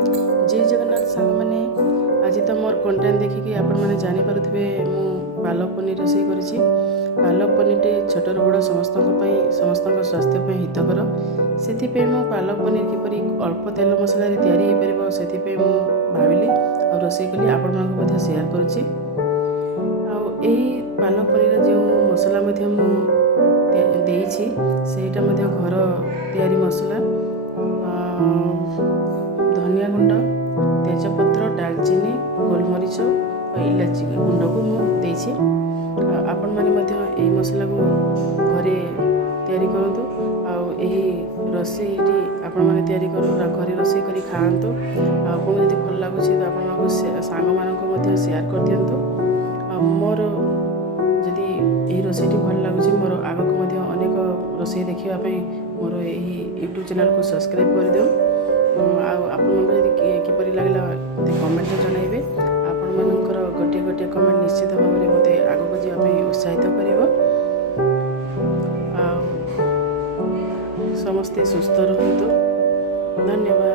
जय जगन्नाथ सांग मैंने आज तो मोर कंटेंट देखिकी आपण मैंने जानी पारुथिबे मु पालक पनीर रोषे करिछि। पालक पनीरटे छोटर बड़ समस्त स्वास्थ्य हितकर से मु पालक पनीर किपरि अल्प तेल मसला तैयारी हो पार से भाविली और रोषे कली आपण मानक सेयार करुछि। पालक पनीर जो मसला देइछि सेटा घर तैयारी मसला धनिया गुंड तेजपत्र डालचीनी गोलमरीच और इलायची गुंड को मुझे आपण मैंने मसला को घरे तैयारी करतु रोषे आपण मैंने तैयारी घरे रोषे कर खातु आपको जब भल लगुच तो आप सांग मान सेयार कर दिंतु। मोर जदि यही रोषेटी भल लगुच मोर आग को अनेक रोषे देखापी मोर यही यूट्यूब चैनल को सब्सक्राइब कर दियो। किपरि लागला मते कमेंट जणाइबे। आपण मानकर गोटे गोटे कमेंट निश्चित भाव में मते आगको जावाई उत्साहित करिवो। समस्ते सुस्थ रहंतु। धन्यवाद।